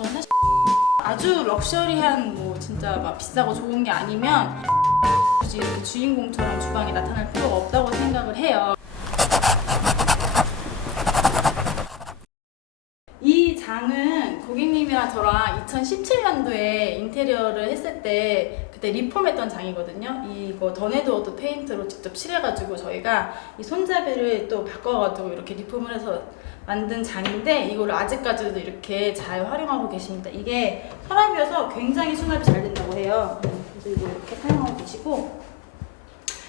저는 사실 아주 럭셔리한 뭐 진짜 막 비싸고 좋은 게 아니면 굳이 이렇게 주인공처럼 주방에 나타날 필요가 없다고 생각을 해요. 이 장은 고객님이랑 저랑 2017년도에 인테리어를 했을 때 그때 리폼했던 장이거든요. 이거 더네드워드 페인트로 직접 칠해가지고 저희가 이 손잡이를 또 바꿔가지고 이렇게 리폼을 해서 만든 장인데 이거를 아직까지도 이렇게 잘 활용하고 계십니다. 이게 서랍이어서 굉장히 수납이 잘 된다고 해요. 그래서 이거 이렇게 사용하고 계시고,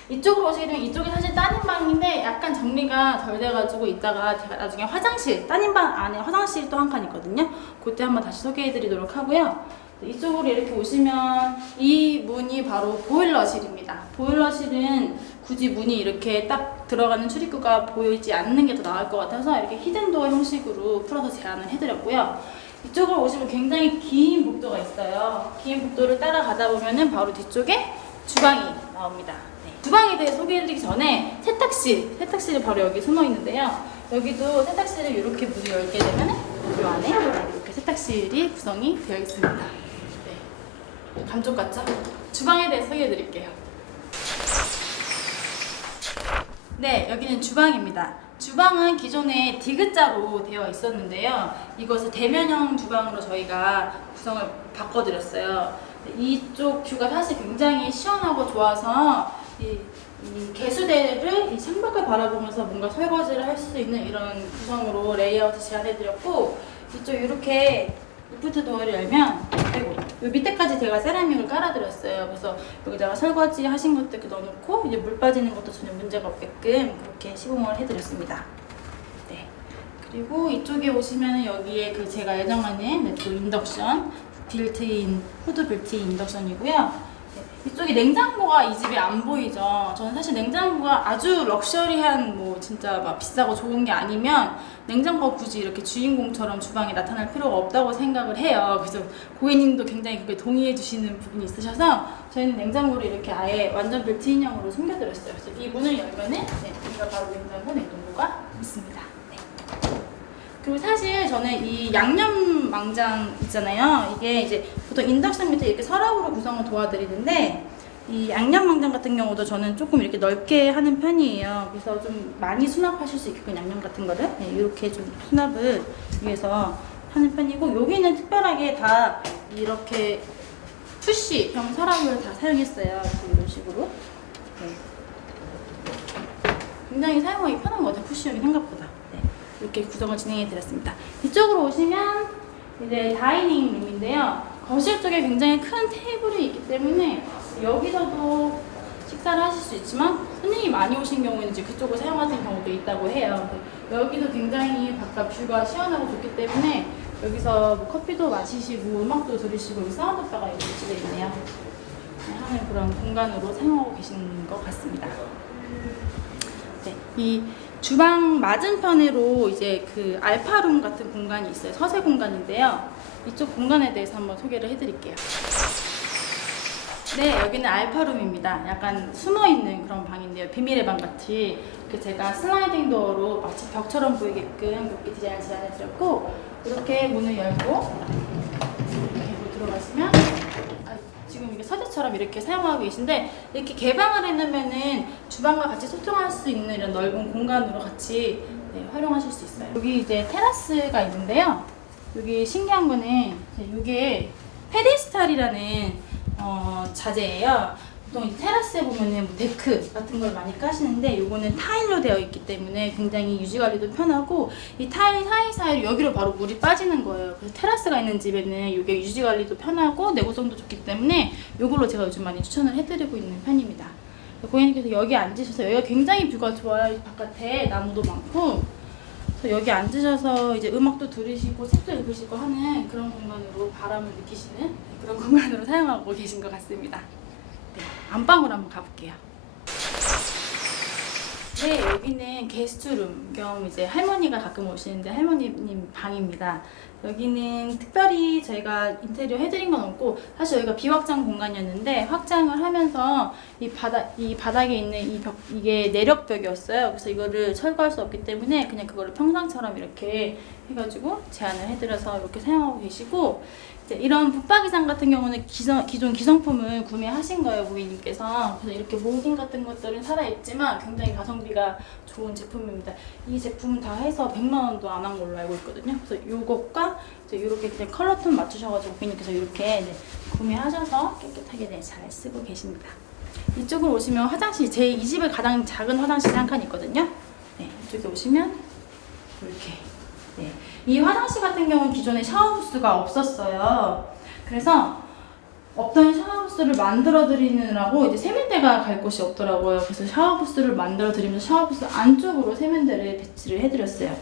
이쪽으로 오시게 되면 이쪽이 사실 따님방인데 약간 정리가 덜 돼가지고 이따가 제가 나중에 화장실, 따님방 안에 화장실이 또 한 칸 있거든요. 그때 한번 다시 소개해드리도록 하고요. 이쪽으로 이렇게 오시면 이 문이 바로 보일러실입니다. 보일러실은 굳이 문이 이렇게 딱 들어가는 출입구가 보이지 않는 게 더 나을 것 같아서 이렇게 히든도어 형식으로 풀어서 제안을 해드렸고요. 이쪽으로 오시면 굉장히 긴 복도가 있어요. 긴 복도를 따라가다 보면은 바로 뒤쪽에 주방이 나옵니다. 주방에 대해 소개해드리기 전에 세탁실이 바로 여기 숨어 있는데요. 여기도 세탁실을 이렇게 문을 열게 되면 이 안에 이렇게 세탁실이 구성이 되어 있습니다. 네. 감쪽 같죠? 주방에 대해 소개해드릴게요. 네, 여기는 주방입니다. 주방은 기존에 디귿자로 되어 있었는데요. 이것을 대면형 주방으로 저희가 구성을 바꿔드렸어요. 이쪽 뷰가 사실 굉장히 시원하고 좋아서 이 개수대를 이 창밖을 바라보면서 뭔가 설거지를 할 수 있는 이런 구성으로 레이아웃을 제안해드렸고, 이쪽 이렇게 리프트 도어를 열면 이 밑에까지 제가 세라믹을 깔아드렸어요. 그래서 여기다가 설거지 하신 것들 넣어놓고 이제 물 빠지는 것도 전혀 문제가 없게끔 그렇게 시공을 해드렸습니다. 네. 그리고 이쪽에 오시면 여기에 그 제가 애정하는 또 인덕션 빌트인 후드 빌트인 인덕션이고요. 이쪽에 냉장고가 이 집에 안 보이죠. 저는 사실 냉장고가 아주 럭셔리한 뭐 진짜 막 비싸고 좋은 게 아니면 냉장고가 굳이 이렇게 주인공처럼 주방에 나타날 필요가 없다고 생각을 해요. 그래서 고객님도 굉장히 그게 동의해 주시는 부분이 있으셔서 저희는 냉장고를 이렇게 아예 완전 빌트인형으로 숨겨드렸어요. 그래서 이 문을 열면은 여기가 바로 냉장고 냉동고가 있습니다. 그리고 사실 저는 이 양념 망장 있잖아요. 이게 이제 보통 인덕션 밑에 이렇게 서랍으로 구성을 도와드리는데 이 양념 망장 같은 경우도 저는 조금 이렇게 넓게 하는 편이에요. 그래서 좀 많이 수납하실 수 있게끔 양념 같은 거를 이렇게 좀 수납을 위해서 하는 편이고, 여기는 특별하게 다 이렇게 푸시형 서랍을 다 사용했어요. 이런 식으로. 굉장히 사용하기 편한 것 같아요. 푸시형이 생각보다. 이렇게 구성을 진행해 드렸습니다. 이쪽으로 오시면 이제 다이닝 룸인데요. 거실 쪽에 굉장히 큰 테이블이 있기 때문에 여기서도 식사를 하실 수 있지만 손님이 많이 오신 경우에는 이제 그쪽을 사용하시는 경우도 있다고 해요. 여기도 굉장히 바깥 뷰가 시원하고 좋기 때문에 여기서 뭐 커피도 마시시고 음악도 들으시고 사운드바가 이렇게 위치되어 있네요. 하는 그런 공간으로 사용하고 계시는 것 같습니다. 네, 이 주방 맞은편으로 이제 그 알파룸 같은 공간이 있어요. 서재 공간인데요. 이쪽 공간에 대해서 한번 소개를 해드릴게요. 네, 여기는 알파룸입니다. 약간 숨어있는 그런 방인데요. 비밀의 방 같이 제가 슬라이딩 도어로 마치 벽처럼 보이게끔 그렇게 디자인을 제안해드렸고, 이렇게 문을 열고 이렇게 들어가시면 지금 이게 서재처럼 이렇게 사용하고 계신데, 이렇게 개방을 해놓으면은 주방과 같이 소통할 수 있는 이런 넓은 공간으로 같이 활용하실 수 있어요. 여기 이제 테라스가 있는데요. 여기 신기한 거는 이게 페데스탈이라는 자재예요. 보통 이 테라스에 보면은 뭐 데크 같은 걸 많이 까시는데 요거는 타일로 되어 있기 때문에 굉장히 유지 관리도 편하고, 이 타일 사이사이로 여기로 바로 물이 빠지는 거예요. 그래서 테라스가 있는 집에는 이게 유지 관리도 편하고 내구성도 좋기 때문에 요걸로 제가 요즘 많이 추천을 해드리고 있는 편입니다. 고객님께서 여기 앉으셔서 여기가 굉장히 뷰가 좋아요. 바깥에 나무도 많고, 그래서 여기 앉으셔서 이제 음악도 들으시고 책도 읽으시고 하는 그런 공간으로 바람을 느끼시는 그런 공간으로 사용하고 계신 것 같습니다. 네, 안방으로 한번 가볼게요. 네, 여기는 게스트룸 겸 이제 할머니가 가끔 오시는데 할머님 방입니다. 여기는 특별히 저희가 인테리어 해드린 건 없고, 사실 여기가 비확장 공간이었는데 확장을 하면서 이 바닥에 있는 이게 내력벽이었어요. 그래서 이거를 철거할 수 없기 때문에 그냥 그거를 평상처럼 이렇게 해가지고 제안을 해드려서 이렇게 사용하고 계시고, 이제 이런 붙박이장 같은 경우는 기존 기성품을 구매하신 거예요, 고객님께서. 그래서 이렇게 모딩 같은 것들은 살아있지만 굉장히 가성비가 좋은 제품입니다. 이 제품은 다 해서 100만 원도 안 한 걸로 알고 있거든요. 그래서 이것과 이제 이렇게 그냥 컬러톤 맞추셔가지고 고객님께서 이렇게 구매하셔서 깨끗하게 잘 쓰고 계십니다. 이쪽으로 오시면 화장실, 이 집의 가장 작은 화장실이 한 칸 있거든요. 네, 이쪽에 오시면 이렇게. 네, 이 화장실 같은 경우는 기존에 샤워부스가 없었어요. 그래서 없던 샤워부스를 만들어 드리느라고 이제 세면대가 갈 곳이 없더라고요. 그래서 샤워부스를 만들어 드리면서 샤워부스 안쪽으로 세면대를 배치를 해드렸어요.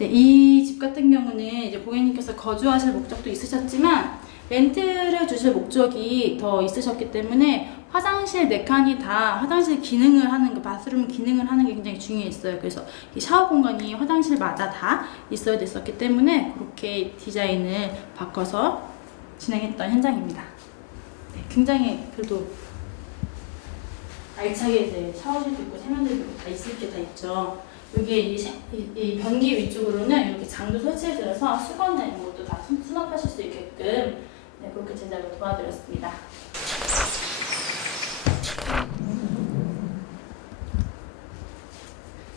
이 집 같은 경우는 이제 고객님께서 거주하실 목적도 있으셨지만 렌트를 주실 목적이 더 있으셨기 때문에 화장실 4칸이 다 화장실 기능을 하는 거, 바스룸 기능을 하는 게 굉장히 중요했어요. 그래서 이 샤워 공간이 화장실마다 다 있어야 됐었기 때문에 그렇게 디자인을 바꿔서 진행했던 현장입니다. 네, 굉장히 그래도 알차게 이제 샤워실도 있고 세면대도 있고 다 있을 게 다 있죠. 여기 이 변기 위쪽으로는 이렇게 장도 설치해드려서 수건이나 이런 것도 다 수납하실 수 있게끔 네, 그렇게 제작을 도와드렸습니다.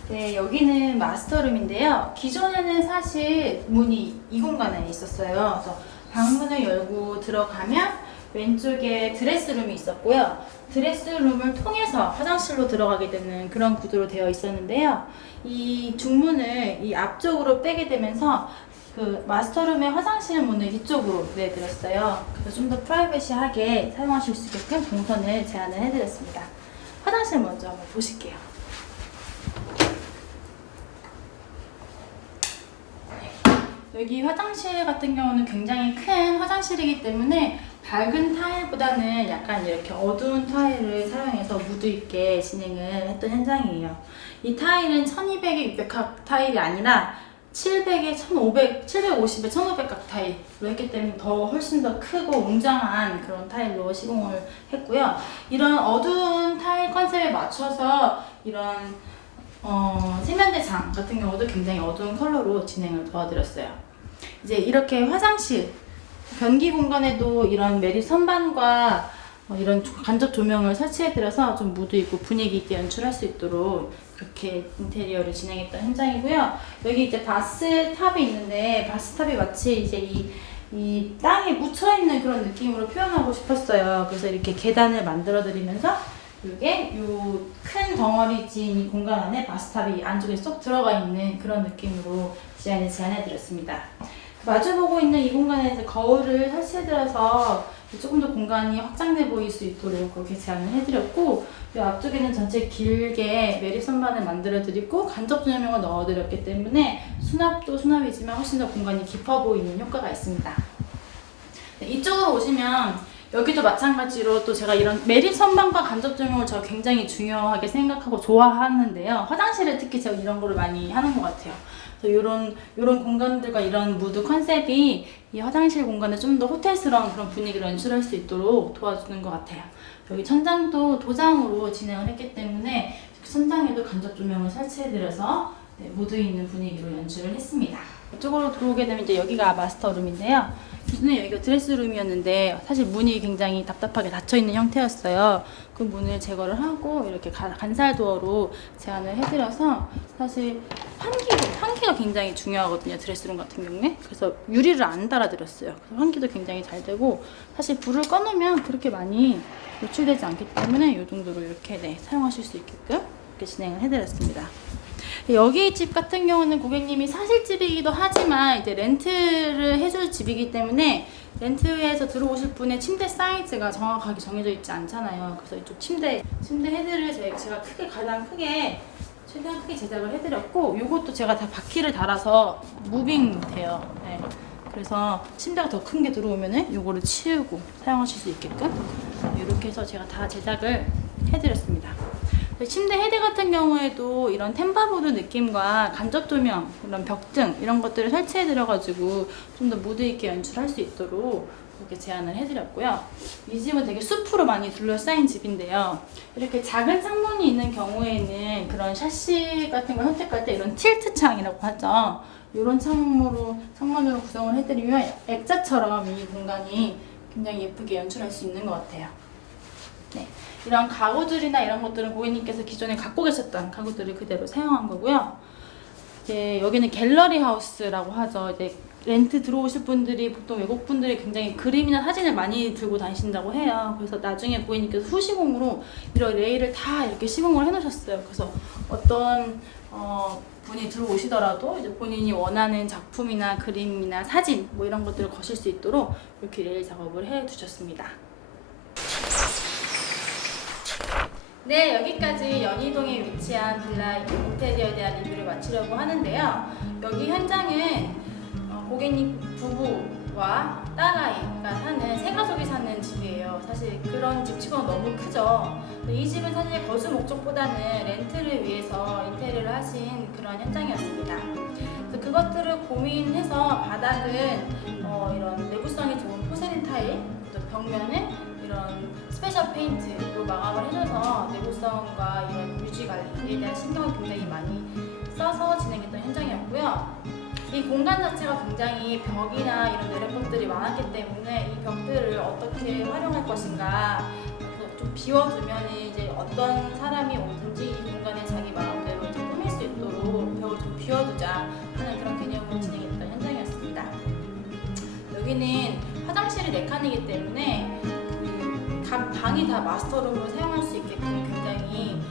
네, 여기는 마스터룸인데요. 기존에는 사실 문이 이 공간에 있었어요. 그래서 방문을 열고 들어가면 왼쪽에 드레스룸이 있었고요. 드레스룸을 통해서 화장실로 들어가게 되는 그런 구조로 되어 있었는데요. 이 중문을 이 앞쪽으로 빼게 되면서 그 마스터룸의 화장실 문을 이쪽으로 내드렸어요. 그래서 좀 더 프라이버시하게 사용하실 수 있게끔 동선을 제안을 해드렸습니다. 화장실 먼저 한번 보실게요. 여기 화장실 같은 경우는 굉장히 큰 화장실이기 때문에 밝은 타일보다는 약간 이렇게 어두운 타일을 사용해서 무드 있게 진행을 했던 현장이에요. 이 타일은 1200에 600각 타일이 아니라 700에 1500, 750에 1500각 타일로 했기 때문에 훨씬 더 크고 웅장한 그런 타일로 시공을 했고요. 이런 어두운 타일 컨셉에 맞춰서 이런 세면대장 같은 경우도 굉장히 어두운 컬러로 진행을 도와드렸어요. 이제 이렇게 화장실 변기 공간에도 이런 메리 선반과 이런 간접 조명을 설치해드려서 좀 무드 있고 분위기 있게 연출할 수 있도록 그렇게 인테리어를 진행했던 현장이고요. 여기 이제 바스탑이 있는데 바스탑이 마치 이제 이 땅에 묻혀있는 그런 느낌으로 표현하고 싶었어요. 그래서 이렇게 계단을 만들어드리면서 이게 요 큰 덩어리 진 공간 안에 바스탑이 안쪽에 쏙 들어가 있는 그런 느낌으로 제안해드렸습니다. 마주보고 있는 이 공간에 이제 거울을 설치해드려서 조금 더 공간이 확장돼 보일 수 있도록 그렇게 제안을 해드렸고, 이 앞쪽에는 전체 길게 매립 선반을 만들어드리고 간접 조명을 넣어드렸기 때문에 수납도 수납이지만 훨씬 더 공간이 깊어 보이는 효과가 있습니다. 네, 이쪽으로 오시면 여기도 마찬가지로 또 제가 이런 매립 선반과 간접 조명을 저 굉장히 중요하게 생각하고 좋아하는데요. 화장실에 특히 제가 이런 거를 많이 하는 것 같아요. 그래서 이런 공간들과 이런 무드 컨셉이 이 화장실 공간에 좀 더 호텔스러운 그런 분위기를 연출할 수 있도록 도와주는 것 같아요. 여기 천장도 도장으로 진행을 했기 때문에 천장에도 간접 조명을 설치해드려서 네, 무드 있는 분위기로 연출을 했습니다. 이쪽으로 들어오게 되면 이제 여기가 마스터룸인데요. 기존에 여기가 드레스룸이었는데 사실 문이 굉장히 답답하게 닫혀있는 형태였어요. 그 문을 제거를 하고 이렇게 간살도어로 제안을 해드려서 사실 환기가 굉장히 중요하거든요. 드레스룸 같은 경우에. 그래서 유리를 안 달아드렸어요. 그래서 환기도 굉장히 잘 되고 사실 불을 꺼놓으면 그렇게 많이 노출되지 않기 때문에 이 정도로 이렇게 사용하실 수 있게끔 이렇게 진행을 해드렸습니다. 여기 집 같은 경우는 고객님이 사실 집이기도 하지만 이제 렌트를 해줄 집이기 때문에 렌트에서 들어오실 분의 침대 사이즈가 정확하게 정해져 있지 않잖아요. 그래서 이쪽 침대 헤드를 제가 최대한 크게 제작을 해드렸고, 이것도 제가 다 바퀴를 달아서 무빙 돼요. 네. 그래서 침대가 더 큰 게 들어오면은 요거를 치우고 사용하실 수 있게끔 이렇게 해서 제가 다 제작을 해드렸습니다. 침대 헤드 같은 경우에도 이런 템바보드 느낌과 간접 조명, 이런 벽등 이런 것들을 설치해드려가지고 좀 더 무드 있게 연출할 수 있도록 이렇게 제안을 해드렸고요. 이 집은 되게 숲으로 많이 둘러싸인 집인데요. 이렇게 작은 창문이 있는 경우에는 그런 샤시 같은 걸 선택할 때 이런 틸트 창이라고 하죠. 이런 창문으로 구성을 해드리면 액자처럼 이 공간이 굉장히 예쁘게 연출할 수 있는 것 같아요. 네, 이런 가구들이나 이런 것들은 고객님께서 기존에 갖고 계셨던 가구들을 그대로 사용한 거고요. 이제 여기는 갤러리 하우스라고 하죠. 이제 렌트 들어오실 분들이 보통 외국 분들이 굉장히 그림이나 사진을 많이 들고 다니신다고 해요. 그래서 나중에 고객님께서 후시공으로 이런 레일을 다 이렇게 시공을 해놓으셨어요. 그래서 어떤 분이 들어오시더라도 이제 본인이 원하는 작품이나 그림이나 사진 뭐 이런 것들을 거실 수 있도록 이렇게 레일 작업을 해두셨습니다. 네, 여기까지 연희동에 위치한 빌라 인테리어에 대한 리뷰를 마치려고 하는데요. 여기 현장은 고객님 부부와 딸아이가 사는 세 가족이 사는 집이에요. 사실 그런 집치고는 너무 크죠. 이 집은 사실 거주 목적보다는 렌트를 위해서 인테리어를 하신 그런 현장이었습니다. 그래서 그것들을 고민해서 바닥은 이런 내구성이 좋은 포세린 타일, 또 벽면은 이런 스페셜 페인트로 마감을 해줘서 내구성과 이런 유지 관리에 대한 신경을 굉장히 많이 써서 진행했던 현장이었고요. 이 공간 자체가 굉장히 벽이나 이런 내력것들이 많았기 때문에 이 벽들을 어떻게 활용할 것인가, 그래서 좀 비워두면 이제 어떤 사람이 오든지 이 공간에 자기 마음대로 이제 꾸밀 수 있도록 벽을 좀 비워두자 하는 그런 개념으로 진행했던 현장이었습니다. 여기는 화장실이 4칸이기 때문에 각 방이 다 마스터룸으로 사용할 수 있게끔 굉장히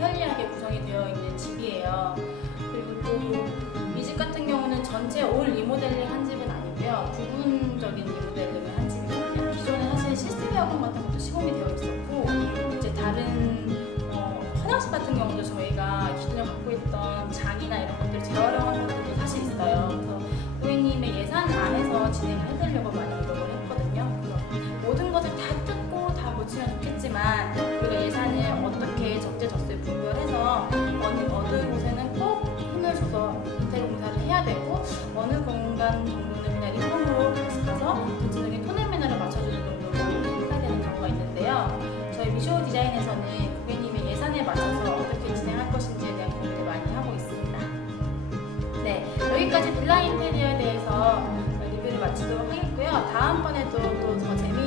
편리하게 구성이 되어 있는 집이에요. 그리고 또 이 집 같은 경우는 전체 올 리모델링 한 집은 아니고요. 부분적인 리모델링을 한 집이거든요. 기존에 사실 시스템 에어컨 같은 것도 시공이 되어 있었고, 이제 다른 화장실 같은 경우도 저희가 기존에 갖고 있던 장이나 이런 것들을 재활용하는 것들도 사실 있어요. 그래서 고객님의 예산 안에서 진행을 해드리려고 많이 노력을 했거든요. 그래서 모든 것을 다 뜯고 다 고치면 좋겠지만 우리가 예산을 어떻게 적재적소에 분배해서 어느 곳에는 꼭 힘을 줘서 인테리어 공사를 해야 되고, 어느 공간 정도는 그냥 리폼으로 가서 전체적인 톤 앤 매너를 맞춰주는 정도로 해야 되는 경우가 있는데요. 저희 미쇼 디자인에서는 고객님의 예산에 맞춰서 어떻게 진행할 것인지에 대한 고민을 많이 하고 있습니다. 네, 여기까지 빌라 인테리어에 대해서 리뷰를 마치도록 하겠고요. 다음번에도 또 더 재미있는